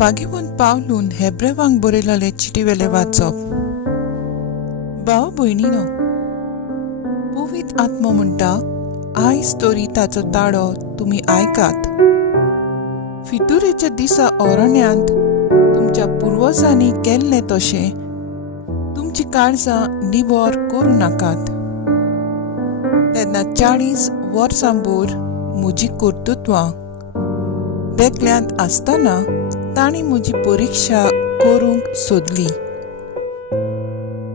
पागीवून पावलून हेब्रेवांक बरयलेले चिटीवेले वाचप. भाव भयणीनो, पवित्र आत्मो म्हणटा, आयज तरी ताचो ताळो तुमी आयकात. फितुरेच्या दिसा ओरण्यांत तुमच्या पुर्वजांनी केल्ले तशें तुमची काळजां निवळ करूं नाकात. तेन्ना 40 वर्सां भर म्हजी कर्तुत्वां देखल्यांत आसतना तांणी म्हजी परिक्षा करूंक सोदली.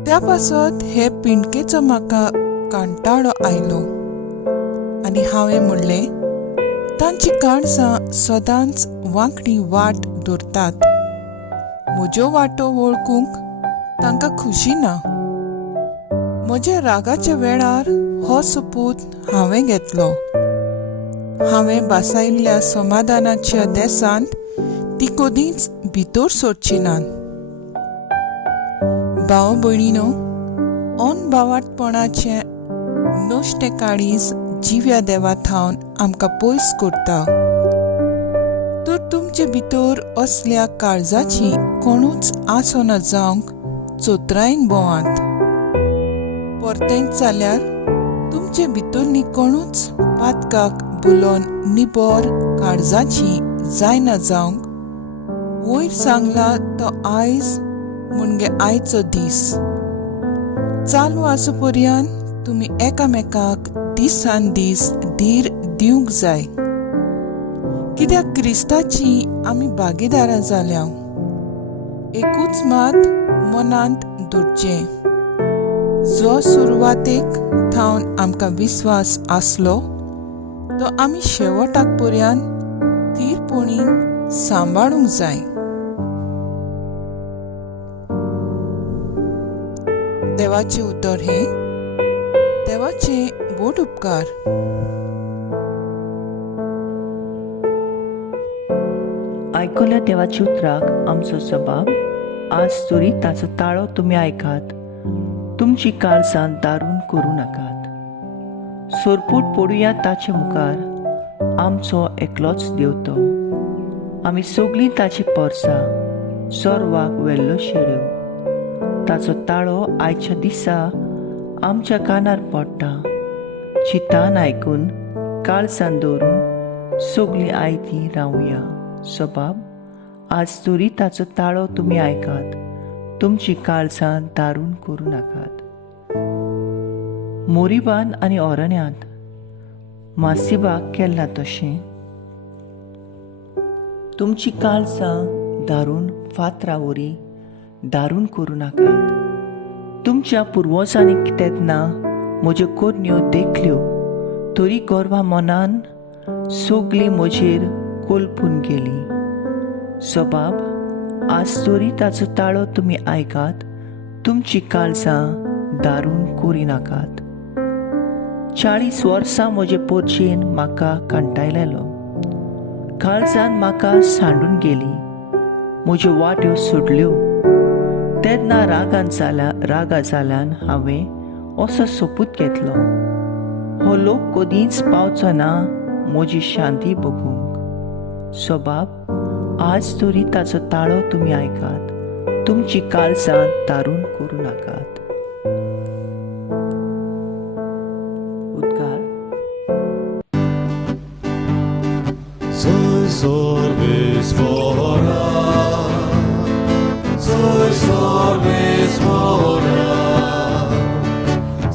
त्या पासत हे पिणकेचो म्हाका कांटाळो आयलो आनी हांवें म्हणलें, तांची काळजां सदांच वांकडी वाट धरतात. म्हज्यो वाटो वळखूंक तांकां खुशी ना. म्हज्या रागाच्या वेळार हो सोपूत हांवें घेतलो. हांवें बासायल्ल्या समाधानाच्या देसांत ती कदींच भितर सरची नात. भाव भयणीनो, ओन भावार्थपणाचें नश्टें काळीज जिव्या देवा थावन आमकां पयस करता. तर तुमचे भितर असल्या काळजाची कोणूच आसना जावंक चोत्रायन भोवात. परतेंच जाल्यार तुमचे भितरनी कोणूच पातकाक बुलोवन निबोर काळजाची जायना जावंक. वयर सांगला तो आयज म्हणजे आयचो दीस. चालू आसो पर्यंत तुमी एकामेकाक दिसान दीस धीर दिवंक जाय. कित्याक क्रिस्ताची आमी भागीदारां जाल्या. एकूच मात मनांत धरचें. जो सुरवातेक थावन आमकां विस्वास आसलो तो आमी शेवटाक पर्यंत थीरपणीन सांबाळूंक जाय. देवाचे उतर हे देवाचे बोट उपकार. आयकल्या देवाच्या उतराक आमचो जबाब. आज तरी ताचो ताळो तुमी आयकात. तुमची काळजां दारून करूं नाकात. सोरपूट पडुया ताचे मुखार. आमचो एकलोच देव तो. आमी सगळीं ताची पोरसां चोरवाक वेल्ल्यो शेळयो. ताचो ताळो आयच्या दिसा आमच्या कानार पडटा. चितान आयकून काळजां दवरून सगळीं आयतीं रावया. जबाब. आज तरी ताचो ताळो तुमी आयकात. तुमची काळजां दारून करूं नाकात. मोरीबान आनी ओरण्यांत मासिबाक केला तशें तुमची काळजां दारून फातरावरी दारून करूं नाकात. तुमच्या पुर्वजांनी तेन्ना म्हज्यो कोडण्यो देखल्यो, तरी गोरवां मनान सगळीं म्हजेर कोलपून गेली. जबाब. आज तरी ताचो ताळो तुमी आयकात. तुमची काळजां दारून करी नाकात. 40 वर्सां म्हजे पोरचेन म्हाका कांटायलेलो. काळजान म्हाका सांडून गेली. म्हज्यो वाट्यो सोडल्यो. तेन्ना रागा जाल्यान हांवें असो सोपूत घेतलो. हो लोक कदींच पावचो ना म्हजी शांती बगूंक. जबाब. आज तरी ताचो ताळो तुमी आयकात. तुमची काळजां दारून करूं नाकात. उद्गार. Soy sorbes mora, soy sorbes mora,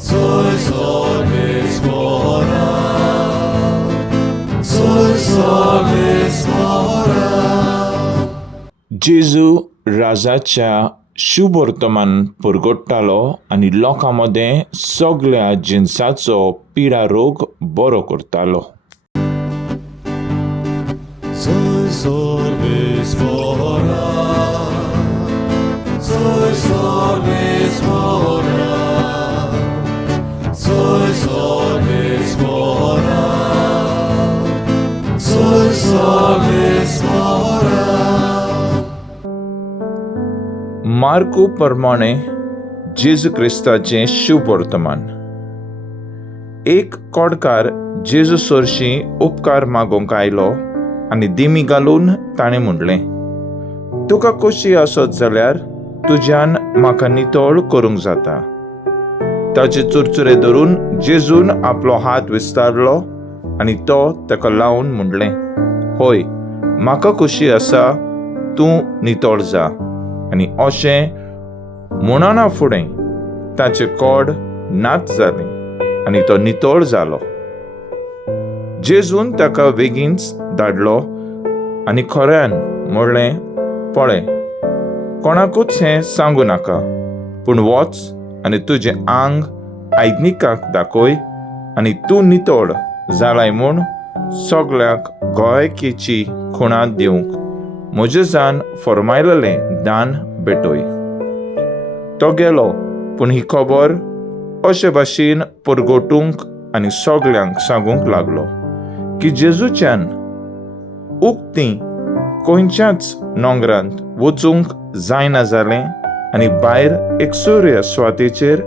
soy sorbes mora, soy sorbes mora. जेजू राजाच्या शुभ वर्तमान परगट्टालो आनी लोकां मदें सगळ्या जिन्साचो पिडा रोग बरो करतालो. Soy sorbes mora, soy sorbes mora, soy sorbes mora, soy sorbes mora. मार्कू प्रमाणे जेजू क्रिस्ताचें शुभ वर्तमान. एक कोडकार जेजू सरशी उपकार मागोवंक आयलो आनी दिमी घालून ताणें म्हणलें, तुका खोशी आसत जाल्यार तुज्यान म्हाका नितळ करूंक जाता. ताचे चुरचुरे धरून जेजून आपलो हात विस्तारलो आनी तो ताका लावन म्हणलें, होय, म्हाका खोशी आसा, तूं नितळ जा. आनी अशें म्हणना फुडें ताचें कोड नाच जालें आनी तो नितळ जालो. जेजून ताका बेगीनच धाडलो आनी खऱ्यान म्हणलें, पळय, कोणाकूच हें सांगू नाका, पूण वच आनी तुजें आंग आयदनिकाक दाखय आनी तूं नितळ जालाय म्हूण सगळ्याक गोंयकेची खुणा दिवंक म्हजे जान फर्मायलेलें दान भेटोय. तो गेलो, पूण ही खबर अशे भाशेन परगटूंक आनी सगळ्यांक सांगूंक लागलो की जेजूच्यान उक्तीं खंयच्याच नोंगरांत वचूंक जायना जालें आनी भायर एक सूर्य स्वातेचेर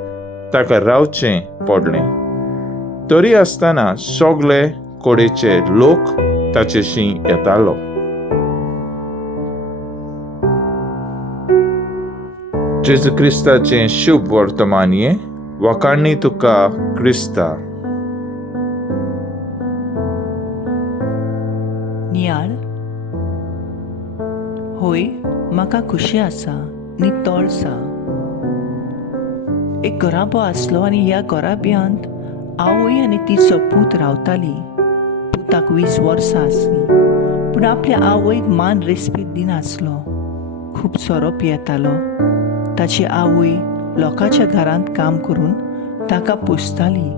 ताका रावचें पडलें. तरी आसतना सगळे कोडेचे लोक ताचेशी येतालो. जेजू क्रिस्ताचें शुभ वर्तमान हें वखाणी तुका क्रिस्ता. नियाळ. होय, म्हाका खुशी आसा, नितळ सा. एक घराबो आसलो आनी ह्या घराब्यांत आवय आनी तिचो पूत रावताली. पुताक 20 वर्सां आसलीं, पूण आपल्या आवयक मान रेस्पेद दिनासलो. खूब सोरोप येतालो. ताची आवय लोकांच्या घरांत काम करून ताका पोसताली.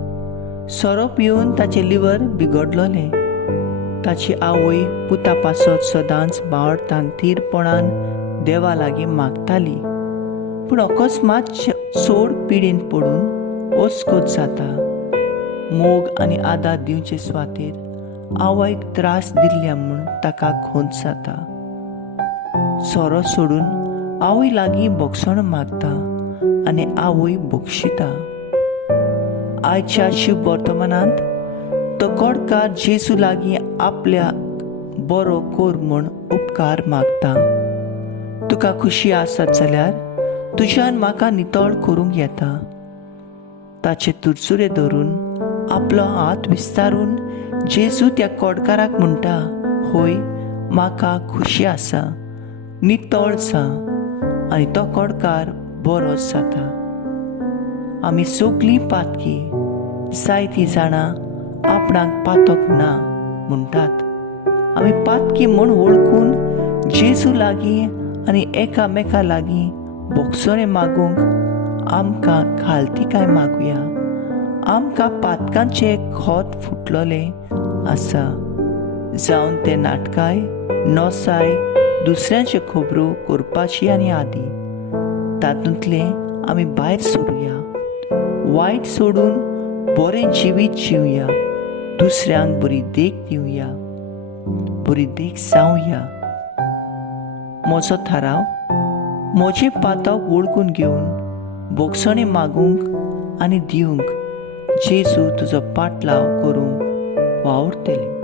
सोरोप येवन ताचें लिवर बिगडलोलें. ताची आवय पुता पासत सदांच बावळटान थीरपणान देवा लागीं मागताली. पूण अकस्मात सोड पिडीन पडून ओस्कोत जाता. मोग आनी आदार दिवचे सुवातेर आवयक त्रास दिल्ल्या म्हूण ताका खोंत जाता. सोरो सोडून आवय लागीं बोगसण मागता आनी आवय बोगशिता. आयच्या शुभ वर्तमानांत तो कोडकार जेजू लागीं आपल्या बरो कोर म्हूण उपकार मागता. तुका खुशी आसत जाल्यार तुज्यान म्हाका नितळ करूंक येता. ताचे तुरचुरे धरून आपलो हात विस्तारून जेजू त्या कोडकाराक म्हणटा, होय, म्हाका खुशी आसा, नितळ सा. आनी तो कोडकार बरो जाता. आमी सगळीं पातकी जायतीं जाणां आपणाक पातक ना म्हणटात. आमी पातकी म्हूण वळखून जेजू लागीं आनी एकामेका लागीं बोगसोरे मागूंक आमकां खालती काय मागुया. आमकां पातकांचे खोत फुटलोले आसा. जावन ते नाटकाय, नोसाय, दुसऱ्यांचे खबरो करपाची आनी आदी. तातूंतले आमी भायर सरुया. वायट सोडून बरें जिवीत जिवया. दुसऱ्यांक बरी देख दिवया. बरी देख जावया. म्हजो थाराव, म्हजे पातक वळखून घेवन बोगसणे मागूंक आनी दिवंक जेजू तुजो पाटलाव करूंक वावुरतले.